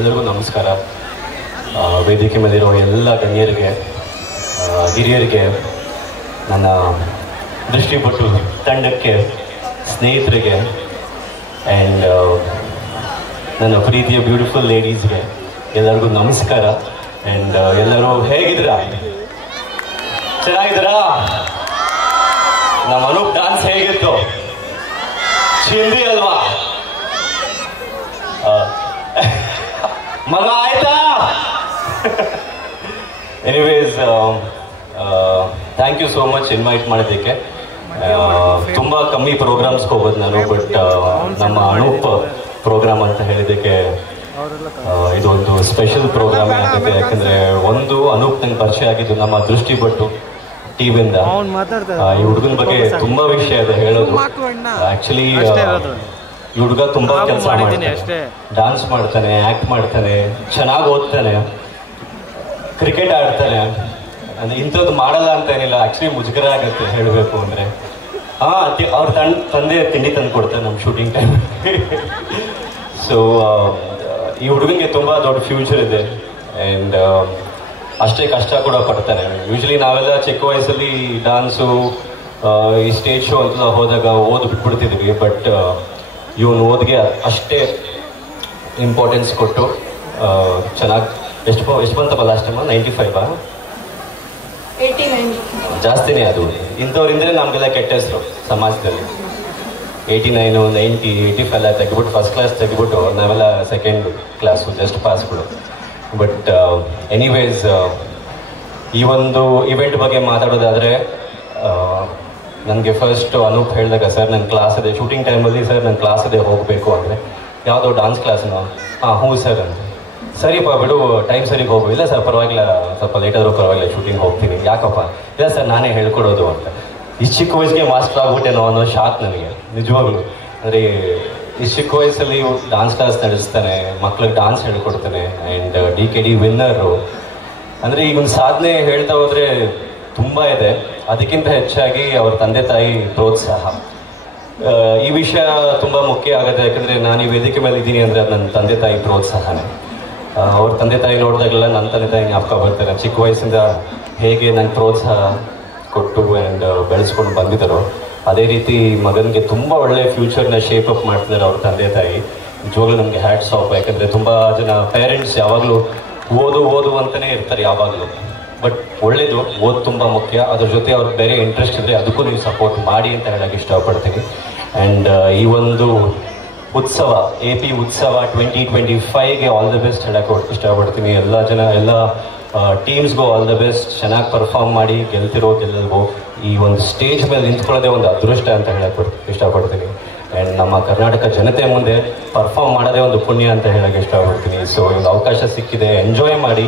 ಎಲ್ಲರಿಗೂ ನಮಸ್ಕಾರ. ವೇದಿಕೆ ಮೇಲಿರೋ ಎಲ್ಲ ಗಣ್ಯರಿಗೆ, ಹಿರಿಯರಿಗೆ, ನನ್ನ ದೃಷ್ಟಿಪಟ್ಟು ತಂಡಕ್ಕೆ, ಸ್ನೇಹಿತರಿಗೆ ಆ್ಯಂಡ್ ನನ್ನ ಪ್ರೀತಿಯ ಬ್ಯೂಟಿಫುಲ್ ಲೇಡೀಸ್ಗೆ ಎಲ್ಲರಿಗೂ ನಮಸ್ಕಾರ. ಆ್ಯಂಡ್ ಎಲ್ಲರೂ ಹೇಗಿದ್ದೀರಾ? ಚೆನ್ನಾಗಿದ್ದೀರಾ? ನಮ್ಮ ಅನೂಪ್ ಡಾನ್ಸ್ ಹೇಗಿತ್ತು? ಚಿಂದಿ ಅಲ್ವಾ? ಮಗ ಆಯ್ತಾ? Anyways, thank you so much invite ಮಾಡೋದಕ್ಕೆ. ತುಂಬ ಕಮ್ಮಿ ಪ್ರೋಗ್ರಾಮ್ಸ್ಗೆ ಹೋಗೋದು ನಾನು, ಬಟ್ ನಮ್ಮ ಅನೂಪ್ ಪ್ರೋಗ್ರಾಮ್ ಅಂತ ಹೇಳಿದ್ದಕ್ಕೆ ಇದೊಂದು ಸ್ಪೆಷಲ್ ಪ್ರೋಗ್ರಾಮ್ ಆಗುತ್ತೆ. ಯಾಕಂದರೆ ಒಂದು ಅನೂಪ್ ನಂಗೆ ಪರಿಚಯ ಆಗಿದ್ದು ನಮ್ಮ ದೃಷ್ಟಿಪಟ್ಟು ಟಿವಿಯಿಂದ. ಈ ಹುಡುಗನ ಬಗ್ಗೆ ತುಂಬ ವಿಷಯ ಇದೆ ಹೇಳೋದು. ಆ್ಯಕ್ಚುಲಿ ಈ ಹುಡುಗ ತುಂಬ ಕೆಲಸ ಮಾಡ್ತಾನೆ, ಡ್ಯಾನ್ಸ್ ಮಾಡ್ತಾನೆ, ಆ್ಯಕ್ಟ್ ಮಾಡ್ತಾನೆ, ಚೆನ್ನಾಗಿ ಓದ್ತಾನೆ, ಕ್ರಿಕೆಟ್ ಆಡ್ತಾನೆ. ಅಂದರೆ ಇಂಥದ್ದು ಮಾಡಲ್ಲ ಅಂತ ಏನಿಲ್ಲ. ಆ್ಯಕ್ಚುಲಿ ಮುಜುಗರ ಆಗುತ್ತೆ ಹೇಳಬೇಕು ಅಂದರೆ. ಅವ್ರ ತಂದೆ ತಿಂಡಿ ತಂದು ಕೊಡ್ತಾರೆ ನಮ್ಮ ಶೂಟಿಂಗ್ ಟೈಮ್. ಸೊ ಈ ಹುಡುಗನಿಗೆ ತುಂಬ ದೊಡ್ಡ ಫ್ಯೂಚರ್ ಇದೆ. ಆ್ಯಂಡ್ ಅಷ್ಟೇ ಕಷ್ಟ ಕೂಡ ಪಡ್ತಾನೆ. ಯೂಶ್ವಲಿ ನಾವೆಲ್ಲ ಚಿಕ್ಕ ವಯಸ್ಸಲ್ಲಿ ಡಾನ್ಸು, ಈ ಸ್ಟೇಜ್ ಶೋ ಅಂತ ಹೋದಾಗ ಓದು ಬಿಟ್ಬಿಡ್ತಿದ್ವಿ. ಬಟ್ ಇವನು ಓದಿಗೆ ಅಷ್ಟೇ ಇಂಪಾರ್ಟೆನ್ಸ್ ಕೊಟ್ಟು ಚೆನ್ನಾಗಿ ಎಷ್ಟು ಬಂತಪ್ಪ ಲಾಸ್ಟ್ ಟೈಮ? 95 ಜಾಸ್ತಿನೇ. ಅದು ಇಂಥವ್ರಿಂದಲೇ ನಮಗೆಲ್ಲ ಕೆಟ್ಟ ಹೆಸರು ಸಮಾಜದಲ್ಲಿ. 89, 90, 85 ಎಲ್ಲ ತೆಗಿಬಿಟ್ಟು ಫಸ್ಟ್ ಕ್ಲಾಸ್ ತೆಗಿಬಿಟ್ಟು ನಾವೆಲ್ಲ ಸೆಕೆಂಡ್ ಕ್ಲಾಸು, ಜಸ್ಟ್ ಪಾಸ್ಗಳು. ಬಟ್ ಎನಿವೇಸ್, ಈ ಒಂದು ಇವೆಂಟ್ ಬಗ್ಗೆ ಮಾತಾಡೋದಾದರೆ, ನನಗೆ ಫಸ್ಟ್ ಅನೂಪ್ ಹೇಳಿದಾಗ, ಸರ್ ನನ್ನ ಕ್ಲಾಸ್ ಇದೆ ಶೂಟಿಂಗ್ ಟೈಮಲ್ಲಿ, ಸರ್ ನನ್ನ ಕ್ಲಾಸ್ ಇದೆ ಹೋಗಬೇಕು ಅಂದರೆ, ಯಾವುದೋ ಡಾನ್ಸ್ ಕ್ಲಾಸ್ನ? ಹ್ಞೂ ಸರ್ ಅಂತ. ಸರಿಪ್ಪ ಬಿಡು, ಟೈಮ್ ಸರಿಗೆ ಹೋಗು. ಇಲ್ಲ ಸರ್ ಪರವಾಗಿಲ್ಲ, ಸ್ವಲ್ಪ ಲೇಟ್ ಆದರೂ ಪರವಾಗಿಲ್ಲ, ಶೂಟಿಂಗ್ ಹೋಗ್ತೀನಿ. ಯಾಕಪ್ಪ? ಇಲ್ಲ ಸರ್ ನಾನೇ ಹೇಳ್ಕೊಡೋದು ಅಂತ. ಇಷ್ಟು ಚಿಕ್ಕ ವಯಸ್ಸಿಗೆ ಮಾಸ್ಟರ್ ಆಗ್ಬಿಟ್ಟೇನೋ ಅನ್ನೋ ಶಾಕ್ ನನಗೆ ನಿಜವಾಗ್ಲೂ. ಅಂದರೆ ಇಷ್ಟು ಚಿಕ್ಕ ವಯಸ್ಸಲ್ಲಿ ಡಾನ್ಸ್ ಕ್ಲಾಸ್ ನಡೆಸ್ತಾನೆ, ಮಕ್ಳಿಗೆ ಡಾನ್ಸ್ ಹೇಳ್ಕೊಡ್ತಾನೆ, ಆ್ಯಂಡ್ DKD ವಿನ್ನರು. ಅಂದರೆ ಈಗ ಒಂದು ಸಾಧನೆ ಹೇಳ್ತಾ ಹೋದರೆ ತುಂಬ ಇದೆ. ಅದಕ್ಕಿಂತ ಹೆಚ್ಚಾಗಿ ಅವ್ರ ತಂದೆ ತಾಯಿ ಪ್ರೋತ್ಸಾಹ, ಈ ವಿಷಯ ತುಂಬ ಮುಖ್ಯ ಆಗುತ್ತೆ. ಯಾಕಂದರೆ ನಾನು ಈ ವೇದಿಕೆ ಮೇಲೆ ಇದ್ದೀನಿ ಅಂದರೆ ಅದು ನನ್ನ ತಂದೆ ತಾಯಿ ಪ್ರೋತ್ಸಾಹನೇ. ಅವ್ರ ತಂದೆ ತಾಯಿ ನೋಡಿದಾಗೆಲ್ಲ ನನ್ನ ತಂದೆ ತಾಯಿ ಜ್ಞಾಪಕ ಬರ್ತಾರೆ. ಚಿಕ್ಕ ವಯಸ್ಸಿಂದ ಹೇಗೆ ನನ್ನ ಪ್ರೋತ್ಸಾಹ ಕೊಟ್ಟು ಆ್ಯಂಡ್ ಬೆಳೆಸ್ಕೊಂಡು ಬಂದಿದ್ದಾರೋ, ಅದೇ ರೀತಿ ಮಗನಿಗೆ ತುಂಬ ಒಳ್ಳೆಯ ಫ್ಯೂಚರ್ನ ಶೇಪ್ ಅಪ್ ಮಾಡ್ತಿದ್ದಾರೆ ಅವ್ರ ತಂದೆ ತಾಯಿ. ನಿಜವಾಗ್ಲೂ ನಮಗೆ ಹ್ಯಾಟ್ಸ್ ಆಫ್. ಯಾಕಂದರೆ ತುಂಬ ಜನ ಪೇರೆಂಟ್ಸ್ ಯಾವಾಗಲೂ ಓದು ಅಂತಲೇ ಇರ್ತಾರೆ ಯಾವಾಗಲೂ. ಬಟ್ ಒಳ್ಳೇದು, ಓದು ತುಂಬ ಮುಖ್ಯ. ಅದ್ರ ಜೊತೆ ಅವ್ರಿಗೆ ಬೇರೆ ಇಂಟ್ರೆಸ್ಟ್ ಇದ್ದರೆ ಅದಕ್ಕೂ ನೀವು ಸಪೋರ್ಟ್ ಮಾಡಿ ಅಂತ ಹೇಳೋಕ್ಕೆ ಇಷ್ಟಪಡ್ತೀನಿ. ಆ್ಯಂಡ್ ಈ ಒಂದು ಉತ್ಸವ, AP ಉತ್ಸವ 2025ಗೆ ಆಲ್ ದ ಬೆಸ್ಟ್ ಹೇಳೋಕ್ಕೆ ಇಷ್ಟಪಡ್ತೀನಿ. ಎಲ್ಲ ಟೀಮ್ಸ್ಗೂ ಆಲ್ ದ ಬೆಸ್ಟ್. ಚೆನ್ನಾಗಿ ಪರ್ಫಾರ್ಮ್ ಮಾಡಿ ಗೆಲ್ಲಲ್ವೋ, ಈ ಒಂದು ಸ್ಟೇಜ್ ಮೇಲೆ ನಿಂತ್ಕೊಳ್ಳೋದೇ ಒಂದು ಅದೃಷ್ಟ ಅಂತ ಹೇಳಕ್ಕೆ ಇಷ್ಟಪಡ್ತೀನಿ. ಆ್ಯಂಡ್ ನಮ್ಮ ಕರ್ನಾಟಕ ಜನತೆ ಮುಂದೆ ಪರ್ಫಾರ್ಮ್ ಮಾಡೋದೇ ಒಂದು ಪುಣ್ಯ ಅಂತ ಹೇಳೋಕ್ಕೆ ಇಷ್ಟಪಡ್ತೀನಿ. ಸೊ ಒಂದು ಅವಕಾಶ ಸಿಕ್ಕಿದೆ, ಎಂಜಾಯ್ ಮಾಡಿ.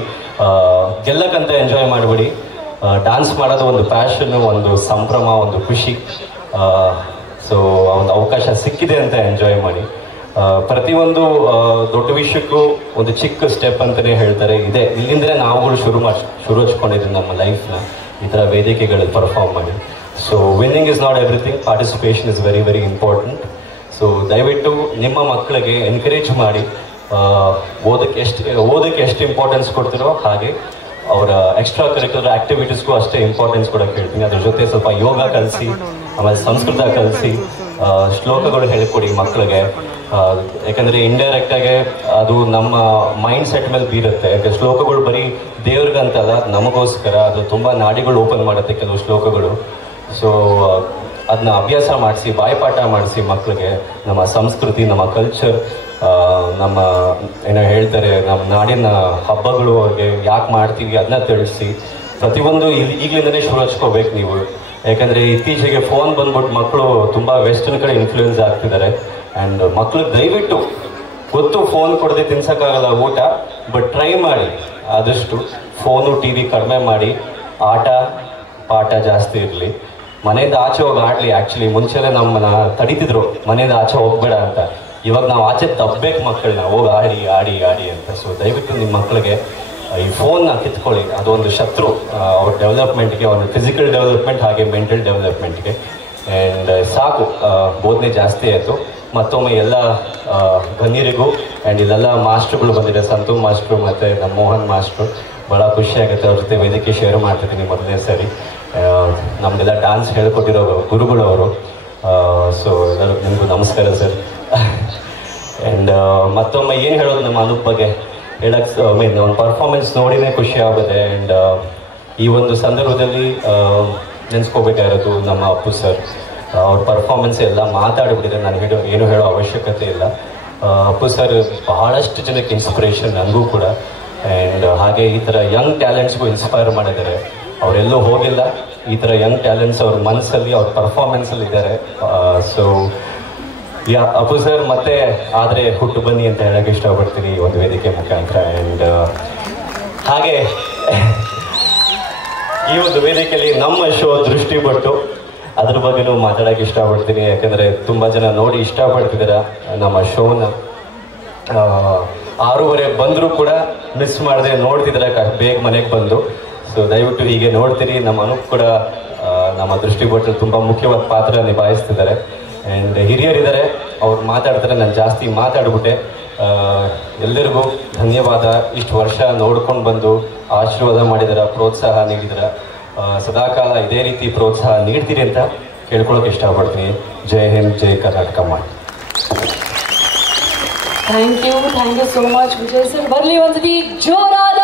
ಗೆಲ್ಲಕ್ಕಂತ ಎಂಜಾಯ್ ಮಾಡಿಬಿಡಿ. ಡ್ಯಾನ್ಸ್ ಮಾಡೋದು ಒಂದು ಪ್ಯಾಷನ್ನು, ಒಂದು ಸಂಭ್ರಮ, ಒಂದು ಖುಷಿ. ಸೊ ಒಂದು ಅವಕಾಶ ಸಿಕ್ಕಿದೆ ಅಂತ ಎಂಜಾಯ್ ಮಾಡಿ. ಪ್ರತಿಯೊಂದು ದೊಡ್ಡ ವಿಷಯಕ್ಕೂ ಒಂದು ಚಿಕ್ಕ ಸ್ಟೆಪ್ ಅಂತಲೇ ಹೇಳ್ತಾರೆ. ಇದೆ ಇಲ್ಲಿಂದಲೇ ನಾವುಗಳು ಶುರು ಹಚ್ಕೊಂಡಿದ್ದೀವಿ ನಮ್ಮ ಲೈಫ್ನ ಈ ಥರ ವೇದಿಕೆಗಳಲ್ಲಿ ಪರ್ಫಾರ್ಮ್ ಮಾಡಿ. So winning is not everything, participation is very very important. So ದಯವಿಟ್ಟು ನಿಮ್ಮ ಮಕ್ಕಳಿಗೆ ಎನ್ಕರೇಜ್ ಮಾಡಿ. ಓದಕ್ಕೆ ಎಷ್ಟು ಇಂಪಾರ್ಟೆನ್ಸ್ ಕೊಡ್ತಿರೋ ಹಾಗೆ ಅವರ ಎಕ್ಸ್ಟ್ರಾ ಕರಿಕ್ಯುಲರ್ ಆ್ಯಕ್ಟಿವಿಟೀಸ್ಗೂ ಅಷ್ಟೇ ಇಂಪಾರ್ಟೆನ್ಸ್ ಕೊಡೋಕ್ಕೆ ಹೇಳ್ತೀನಿ. ಅದ್ರ ಜೊತೆ ಸ್ವಲ್ಪ ಯೋಗ ಕಲಿಸಿ, ಆಮೇಲೆ ಸಂಸ್ಕೃತ ಕಲಿಸಿ, ಶ್ಲೋಕಗಳು ಹೇಳಿಕೊಡಿ ಮಕ್ಕಳಿಗೆ. ಯಾಕಂದರೆ ಇಂಡೈರೆಕ್ಟಾಗಿ ಅದು ನಮ್ಮ ಮೈಂಡ್ ಸೆಟ್ ಮೇಲೆ ಬೀರುತ್ತೆ. ಯಾಕೆ ಶ್ಲೋಕಗಳು ಬರೀ ದೇವ್ರಿಗಂತಲ್ಲ, ನಮಗೋಸ್ಕರ. ಅದು ತುಂಬ ನಾಡಿಗಳು ಓಪನ್ ಮಾಡುತ್ತೆ ಕೆಲವು ಶ್ಲೋಕಗಳು. ಸೊ ಅದನ್ನ ಅಭ್ಯಾಸ ಮಾಡಿಸಿ, ಬಾಯ್ಪಾಠ ಮಾಡಿಸಿ ಮಕ್ಕಳಿಗೆ. ನಮ್ಮ ಸಂಸ್ಕೃತಿ, ನಮ್ಮ ಕಲ್ಚರ್, ನಮ್ಮ ಏನೋ ಹೇಳ್ತಾರೆ ನಮ್ಮ ನಾಡಿನ ಹಬ್ಬಗಳು ಅವ್ರಿಗೆ ಯಾಕೆ ಮಾಡ್ತೀವಿ ಅದನ್ನ ತಿಳಿಸಿ. ಪ್ರತಿಯೊಂದು ಈಗಲಿಂದನೇ ಶುರು ಹಚ್ಕೋಬೇಕು ನೀವು. ಯಾಕಂದರೆ ಇತ್ತೀಚೆಗೆ ಫೋನ್ ಬಂದ್ಬಿಟ್ಟು ಮಕ್ಕಳು ತುಂಬ ವೆಸ್ಟರ್ನ್ ಕಡೆ ಇನ್ಫ್ಲೂಯೆನ್ಸ್ ಆಗ್ತಿದ್ದಾರೆ. ಆ್ಯಂಡ್ ಮಕ್ಕಳಿಗೆ ದಯವಿಟ್ಟು ಗೊತ್ತು ಫೋನ್ ಕೊಡದೆ ತಿನ್ಸೋಕ್ಕಾಗಲ್ಲ ಊಟ, ಬಟ್ ಟ್ರೈ ಮಾಡಿ ಆದಷ್ಟು ಫೋನು TV ಕಡಿಮೆ ಮಾಡಿ. ಆಟ ಪಾಠ ಜಾಸ್ತಿ ಇರಲಿ. ಮನೆಯಿಂದ ಆಚೆ ಹೋಗಿ ಆಡಲಿ. ಆ್ಯಕ್ಚುಲಿ ಮುಂಚೆನೇ ನಮ್ಮನ್ನ ತಡೀತಿದ್ರು ಮನೆಯಿಂದ ಆಚೆ ಹೋಗ್ಬೇಡ ಅಂತ. ಇವಾಗ ನಾವು ಆಚೆ ತಪ್ಪಬೇಕು ಮಕ್ಕಳನ್ನ, ಹೋಗಿ ಆಡಿ ಅಂತ. ಸೊ ದಯವಿಟ್ಟು ನಿಮ್ಮ ಮಕ್ಕಳಿಗೆ ಈ ಫೋನ್ನ ಕಿತ್ಕೊಳ್ಳಿ. ಅದೊಂದು ಶತ್ರು ಅವ್ರ ಡೆವಲಪ್ಮೆಂಟ್ಗೆ, ಅವ್ರ ಫಿಸಿಕಲ್ ಡೆವಲಪ್ಮೆಂಟ್ ಹಾಗೆ ಮೆಂಟಲ್ ಡೆವಲಪ್ಮೆಂಟ್ಗೆ. ಆ್ಯಂಡ್ ಸಾಕು, ಬೋಧನೆ ಜಾಸ್ತಿ ಆಯಿತು. ಮತ್ತೊಮ್ಮೆ ಎಲ್ಲ ಗಣ್ಯರಿಗೂ ಆ್ಯಂಡ್ ಇಲ್ಲೆಲ್ಲ ಮಾಸ್ಟ್ರುಗಳು ಬಂದಿದೆ, ಸಂತು ಮಾಸ್ಟ್ರು ಮತ್ತು ನಮ್ಮ ಮೋಹನ್ ಮಾಸ್ಟ್ರು. ಭಾಳ ಖುಷಿಯಾಗುತ್ತೆ ಅವ್ರ ಜೊತೆ ವೇದಿಕೆ ಶೇರ್ ಮಾಡ್ತಿದ್ದೀನಿ ಮೊದಲನೇ ಸರಿ. ನಮಗೆಲ್ಲ ಡ್ಯಾನ್ಸ್ ಹೇಳ್ಕೊಟ್ಟಿರೋ ಗುರುಗಳು ಅವರು. ಸೊ ಎಲ್ಲರೂ ನಿಮಗೂ ನಮಸ್ಕಾರ ಸರ್. ಆ್ಯಂಡ್ ಮತ್ತೊಮ್ಮೆ ಏನು ಹೇಳೋದು ನಮ್ಮ ಅನೂಪ್ ಬಗ್ಗೆ ಹೇಳಕ್ಕೆ ಒಂದು ಪರ್ಫಾರ್ಮೆನ್ಸ್ ನೋಡಿನೇ ಖುಷಿ ಆಗುತ್ತೆ. ಆ್ಯಂಡ್ ಈ ಒಂದು ಸಂದರ್ಭದಲ್ಲಿ ನೆನೆಸ್ಕೋಬೇಕಾಗಿರೋದು ನಮ್ಮ ಅಪ್ಪು ಸರ್. ಅವ್ರ ಪರ್ಫಾರ್ಮೆನ್ಸ್ ಎಲ್ಲ ಮಾತಾಡಿಬಿಟ್ಟಿದೆ, ನಾನು ಏನು ಹೇಳೋ ಅವಶ್ಯಕತೆ ಇಲ್ಲ. ಅಪ್ಪು ಸರ್ ಬಹಳಷ್ಟು ಜನಕ್ಕೆ ಇನ್ಸ್ಪಿರೇಷನ್, ನನಗೂ ಕೂಡ. ಆ್ಯಂಡ್ ಹಾಗೆ ಈ ಥರ ಯಂಗ್ ಟ್ಯಾಲೆಂಟ್ಸ್ಗೂ ಇನ್ಸ್ಪೈರ್ ಮಾಡಿದ್ದಾರೆ. ಅವರೆಲ್ಲೂ ಹೋಗಿಲ್ಲ, ಈ ಥರ ಯಂಗ್ ಟ್ಯಾಲೆಂಟ್ಸ್ ಅವ್ರ ಮನಸ್ಸಲ್ಲಿ ಅವ್ರ ಪರ್ಫಾರ್ಮೆನ್ಸಲ್ಲಿ ಇದ್ದಾರೆ. ಸೊ ಅಪ್ಪು ಸರ್ ಮತ್ತೆ ಆದರೆ ಹುಟ್ಟು ಬನ್ನಿ ಅಂತ ಹೇಳೋಕ್ಕೆ ಇಷ್ಟಪಡ್ತೀನಿ ಈ ಒಂದು ವೇದಿಕೆ ಮುಖಾಂತರ. ಆ್ಯಂಡ್ ಹಾಗೆ ಈ ಒಂದು ವೇದಿಕೆಯಲ್ಲಿ ನಮ್ಮ ಶೋ ದೃಷ್ಟಿ ಪಟ್ಟು ಅದ್ರ ಬಗ್ಗೆನೂ ಮಾತಾಡೋಕ್ಕೆ ಇಷ್ಟಪಡ್ತೀನಿ. ಯಾಕಂದರೆ ತುಂಬ ಜನ ನೋಡಿ ಇಷ್ಟಪಡ್ತಿದ್ದೀರ ನಮ್ಮ ಶೋನ. 6:30 ಬಂದರೂ ಕೂಡ ಮಿಸ್ ಮಾಡದೆ ನೋಡ್ತಿದ್ದಾರೆ ಬೇಗ ಮನೆಗೆ ಬಂದು. ಸೊ ದಯವಿಟ್ಟು ಹೀಗೆ ನೋಡ್ತೀರಿ. ನಮ್ಮ ಅನೂಪ್ ಕೂಡ ನಮ್ಮ ದೃಷ್ಟಿ ಪಟ್ಟು ತುಂಬ ಮುಖ್ಯವಾದ ಪಾತ್ರ ನಿಭಾಯಿಸ್ತಿದ್ದಾರೆ. ಆ್ಯಂಡ್ ಹಿರಿಯರಿದ್ದಾರೆ, ಅವ್ರು ಮಾತಾಡ್ತಾರೆ, ನಾನು ಜಾಸ್ತಿ ಮಾತಾಡ್ಬಿಟ್ಟೆ. ಎಲ್ಲರಿಗೂ ಧನ್ಯವಾದ. ಇಷ್ಟು ವರ್ಷ ನೋಡ್ಕೊಂಡು ಬಂದು ಆಶೀರ್ವಾದ ಮಾಡಿದಾರ, ಪ್ರೋತ್ಸಾಹ ನೀಡಿದಾರ. ಸದಾಕಾಲ ಇದೇ ರೀತಿ ಪ್ರೋತ್ಸಾಹ ನೀಡ್ತೀರಿ ಅಂತ ಕೇಳ್ಕೊಳ್ಳೋಕೆ ಇಷ್ಟಪಡ್ತೀನಿ. ಜೈ ಹಿಂದ್, ಜೈ ಕರ್ನಾಟಕ ಮಾಡಿ. Thank you so much Vijay sir. ಬರಲಿ ಒಂದ್ಸತಿ ಜೋರಾದ